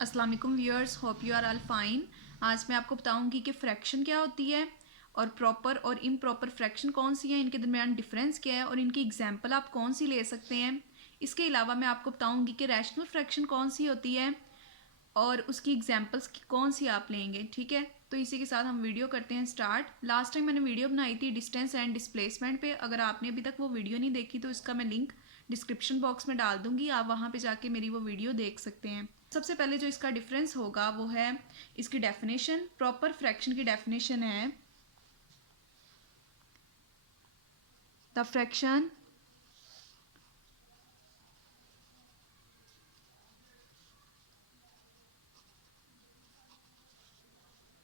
अस्सलाम वालेकुम viewers, hope you are all fine. आज मैं आपको बताऊंगी कि फ्रैक्शन क्या होती है और प्रॉपर और इम्प्रॉपर फ्रैक्शन कौन सी है, इनके दरमियान डिफरेंस क्या है और इनकी एग्जांपल आप कौन सी ले सकते हैं। इसके अलावा मैं आपको बताऊंगी कि रैशनल फ्रैक्शन कौन सी होती है और उसकी एग्जांपल्स कौन सी आप लेंगे। ठीक है, तो इसी के साथ हम वीडियो करते हैं स्टार्ट। लास्ट टाइम मैंने वीडियो बनाई थी डिस्टेंस एंड डिस्प्लेसमेंट पे। अगर आपने अभी तक वो वीडियो नहीं देखी तो इसका मैं लिंक डिस्क्रिप्शन बॉक्स में डाल दूंगी, आप वहाँ पे जाके मेरी वो वीडियो देख सकते हैं। सबसे पहले जो इसका डिफरेंस होगा वो है इसकी डेफिनेशन। प्रॉपर फ्रैक्शन की डेफिनेशन है the fraction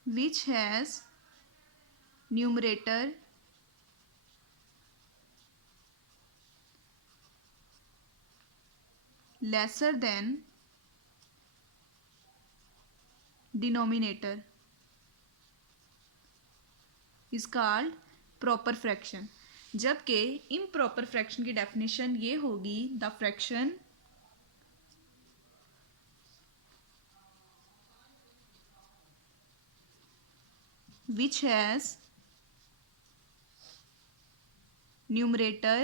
which has numerator lesser than denominator is called proper fraction। जबकि improper fraction की डेफिनेशन ये होगी the fraction which has numerator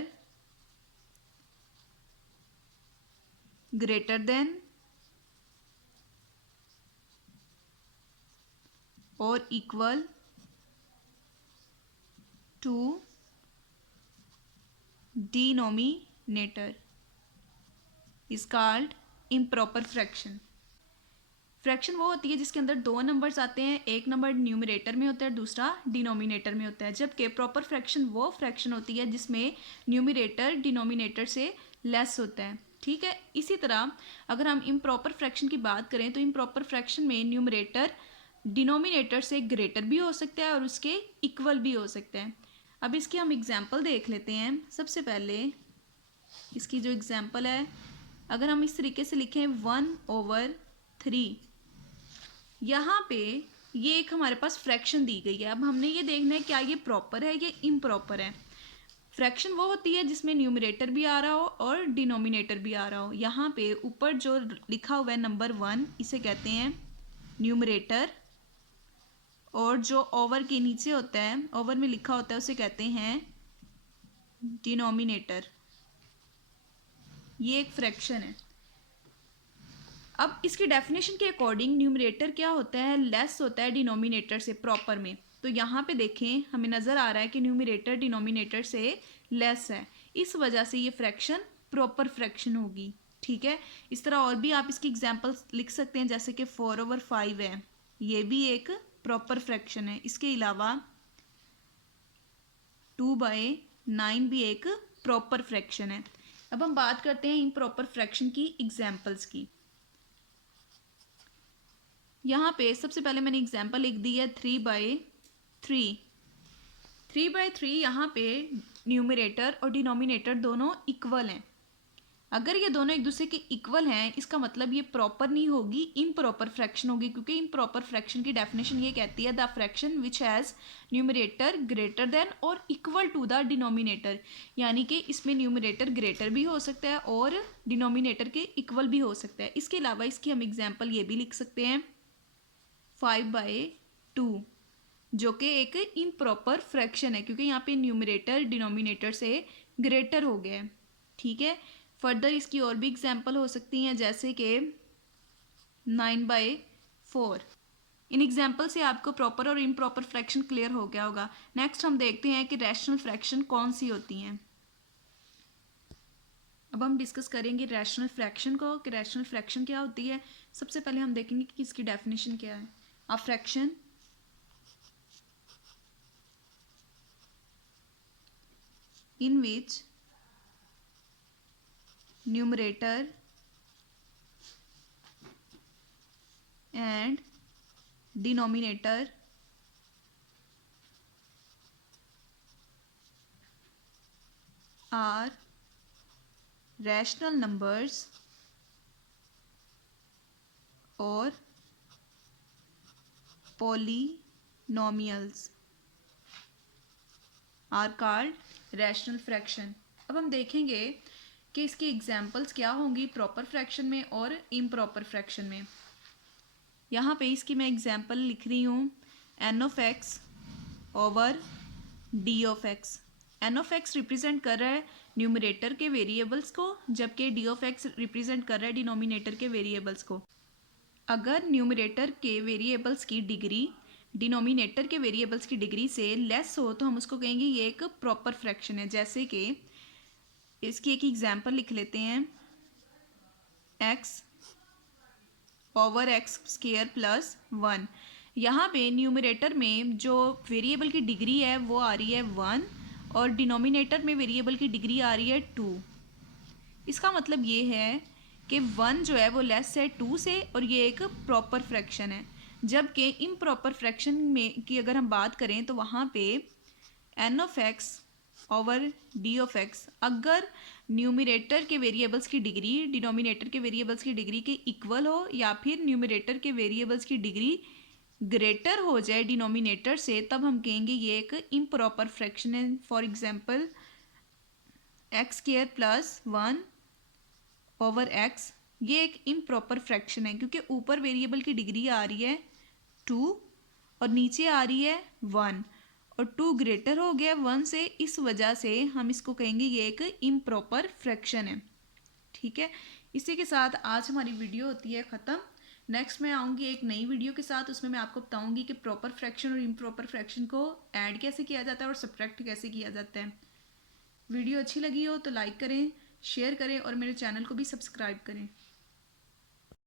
greater than or equal to denominator is called improper fraction। Fraction वो होती है जिसके अंदर दो नंबर्स आते हैं, एक नंबर न्यूमरेटर में होता है, दूसरा डिनोमिनेटर में होता है। जबकि प्रॉपर फ्रैक्शन वो फ्रैक्शन होती है जिसमें न्यूमरेटर डिनोमिनेटर से लेस होता है। ठीक है, इसी तरह अगर हम इम्प्रॉपर फ्रैक्शन की बात करें तो इम्प्रॉपर फ्रैक्शन में न्यूमरेटर डिनोमिनेटर से ग्रेटर भी हो सकता है और उसके इक्वल भी हो सकता है। अब इसकी हम एग्जाम्पल देख लेते हैं। सबसे पहले इसकी जो एग्जाम्पल है, अगर हम इस तरीके से लिखें 1/3, यहाँ पे ये एक हमारे पास फ्रैक्शन दी गई है। अब हमने ये देखना है क्या ये प्रॉपर है या इम्प्रॉपर है। फ्रैक्शन वो होती है जिसमें न्यूमरेटर भी आ रहा हो और डिनोमिनेटर भी आ रहा हो। यहाँ पे ऊपर जो लिखा हुआ है नंबर 1, इसे कहते हैं न्यूमरेटर, और जो ओवर के नीचे होता है, ओवर में लिखा होता है, उसे कहते हैं डिनोमिनेटर। ये एक फ्रैक्शन है। अब इसकी डेफिनेशन के अकॉर्डिंग न्यूमरेटर क्या होता है, लेस होता है डिनोमिनेटर से प्रॉपर में। तो यहाँ पे देखें हमें नज़र आ रहा है कि न्यूमरेटर डिनोमिनेटर से लेस है, इस वजह से ये फ्रैक्शन प्रॉपर फ्रैक्शन होगी। ठीक है, इस तरह और भी आप इसकी एग्जांपल्स लिख सकते हैं, जैसे कि 4/5 है, ये भी एक प्रॉपर फ्रैक्शन है। इसके अलावा 2/9 भी एक प्रॉपर फ्रैक्शन है। अब हम बात करते हैं इम्प्रॉपर फ्रैक्शन की एग्जाम्पल्स की। यहाँ पे सबसे पहले मैंने एग्जाम्पल लिख दी है 3/3। 3/3 यहाँ पे न्यूमरेटर और डिनोमिनेटर दोनों इक्वल हैं। अगर ये दोनों एक दूसरे के इक्वल हैं, इसका मतलब ये प्रॉपर नहीं होगी, इम्प्रॉपर फ्रैक्शन होगी। क्योंकि इम्प्रॉपर फ्रैक्शन की डेफिनेशन ये कहती है the fraction which has numerator greater than और इक्वल टू द डिनोमिनेटर, यानी कि इसमें न्यूमरेटर ग्रेटर भी हो सकता है और डिनोमिनेटर के इक्वल भी हो सकता है। इसके अलावा इसकी हम एग्जाम्पल ये भी लिख सकते हैं 5/2, जो कि एक इम्प्रॉपर फ्रैक्शन है क्योंकि यहाँ पे न्यूमरेटर डिनोमिनेटर से ग्रेटर हो गया है। ठीक है, फर्दर इसकी और भी एग्जाम्पल हो सकती हैं, जैसे कि 9/4। इन एग्जाम्पल से आपको प्रॉपर और इम्प्रॉपर फ्रैक्शन क्लियर हो गया होगा। नेक्स्ट हम देखते हैं कि रैशनल फ्रैक्शन कौन सी होती हैं। अब हम डिस्कस करेंगे रैशनल फ्रैक्शन को कि रैशनल फ्रैक्शन क्या होती है। सबसे पहले हम देखेंगे कि इसकी डेफिनेशन क्या है। A fraction in which numerator and denominator are rational numbers or polynomials are called rational fraction। अब हम देखेंगे कि इसकी एग्जाम्पल्स क्या होंगी प्रॉपर फ्रैक्शन में और इम्प्रॉपर फ्रैक्शन में। यहाँ पे इसकी मैं एग्जांपल लिख रही हूँ N of X over D of X. N of X represent कर रहा है न्यूमरेटर के वेरिएबल्स को, जबकि डी ऑफ एक्स रिप्रेजेंट कर रहा है डिनोमिनेटर के वेरिएबल्स को। अगर न्यूमरेटर के वेरिएबल्स की डिग्री डिनोमिनेटर के वेरिएबल्स की डिग्री से लेस हो तो हम उसको कहेंगे ये एक प्रॉपर फ्रैक्शन है। जैसे कि इसकी एक एग्जांपल लिख लेते हैं, x over x square plus 1। यहाँ पे न्यूमरेटर में जो वेरिएबल की डिग्री है वो आ रही है 1 और डिनोमिनेटर में वेरिएबल की डिग्री आ रही है 2। इसका मतलब ये है कि 1 जो है वो लेस है 2 से और ये एक प्रॉपर फ्रैक्शन है। जबकि इम्प्रॉपर फ्रैक्शन में की अगर हम बात करें तो वहाँ पे N of X over D of X, अगर न्यूमरेटर के वेरिएबल्स की डिग्री डिनोमिनेटर के वेरिएबल्स की डिग्री के इक्वल हो या फिर न्यूमरेटर के वेरिएबल्स की डिग्री ग्रेटर हो जाए डिनोमिनेटर से, तब हम कहेंगे ये एक इम्प्रॉपर फ्रैक्शन है। For example x square plus 1 over x, ये एक इम्प्रॉपर फ्रैक्शन है क्योंकि ऊपर वेरिएबल की डिग्री आ रही है 2 और नीचे आ रही है 1 और 2 ग्रेटर हो गया 1 से, इस वजह से हम इसको कहेंगे ये एक इम्प्रॉपर फ्रैक्शन है। ठीक है, इसी के साथ आज हमारी वीडियो होती है ख़त्म। नेक्स्ट मैं आऊँगी एक नई वीडियो के साथ, उसमें मैं आपको बताऊँगी कि प्रॉपर फ्रैक्शन और इम्प्रॉपर फ्रैक्शन को ऐड कैसे किया जाता है और सब्ट्रैक्ट कैसे किया जाता है। वीडियो अच्छी लगी हो तो लाइक करें, शेयर करें और मेरे चैनल को भी सब्सक्राइब करें।